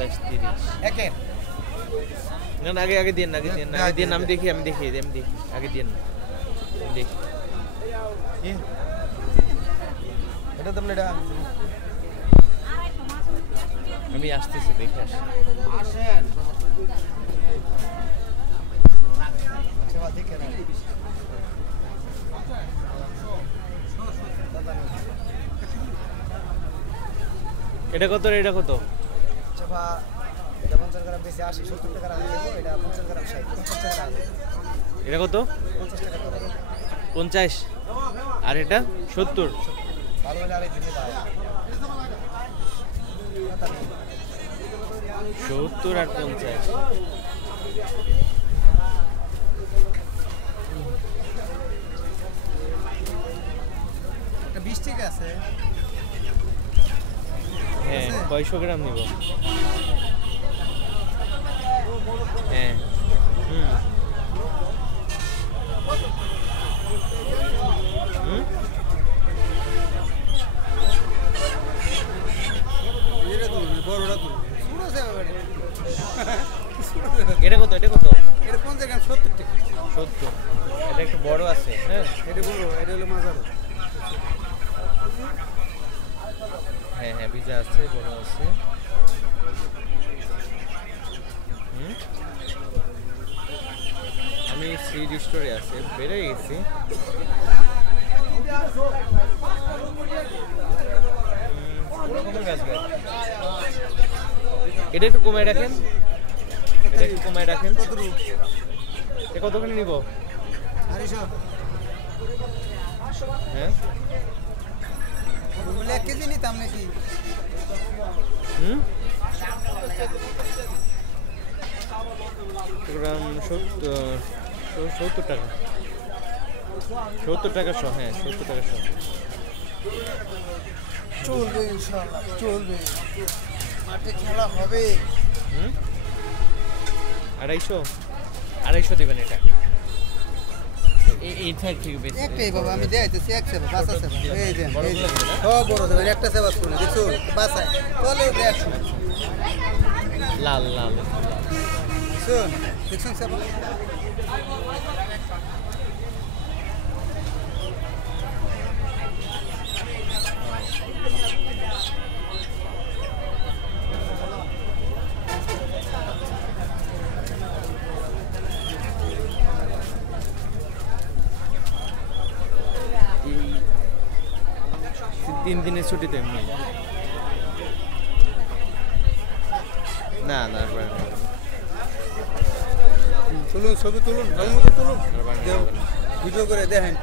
25 30 একের না আগে আগে দেন আগে দেন আমি দেখি আগে দেন দেখি কি এটা তোমরা এটা আমি আসতেছি দেখে আসেন সেবা দেখে না এটা কত এটা কত সেবা এটা 50 গ্রাম বেশি 80 70 টাকা রাখা দেবো এটা 50 গ্রাম 60 50 টাকা রাখা এটা কত 50 টাকা করে 50 আর এটা 70 ভালো হলে আরেক দিনে দাও 70 আর 50 এটা 20 টাকা আছে হ্যাঁ কয়শো গ্রাম নিব হ্যাঁ এটা কত এটা 50 গ্রাম 70 টাকা 70 এটা একটু বড় আছে হ্যাঁ এটা বড় এটা হলো মাঝারো হ্যাঁ হ্যাঁ ভিজা আছে বড় আছে আমি সিড স্টোরে আছে বেড়ে গেছি এটা একটু কমায় রাখেন কতখানি নিব হ্যাঁ বলে 1 কেজি নিতাম নাকি গ্রাম 70 টাকা 70 টাকা শো হ্যাঁ 70 টাকা শো চলবে ইনশাআল্লাহ চলবে মাঠে খেলা হবে 250 দিবেন এটা এই সাইড থেকে বেশি একটাই বাবা আমি দেখাইতেছি এক সেবা বাস আছে এই দেন সব বড় দেবেন একটা সেবা শুনে দেখছো বাস আছে চলে দেখছো লাল শুন দেখছেন সেবা তিন দিনের ছুটিতে এমনি না চলুন ছবি তুলুন ভিডিও করে দেখেন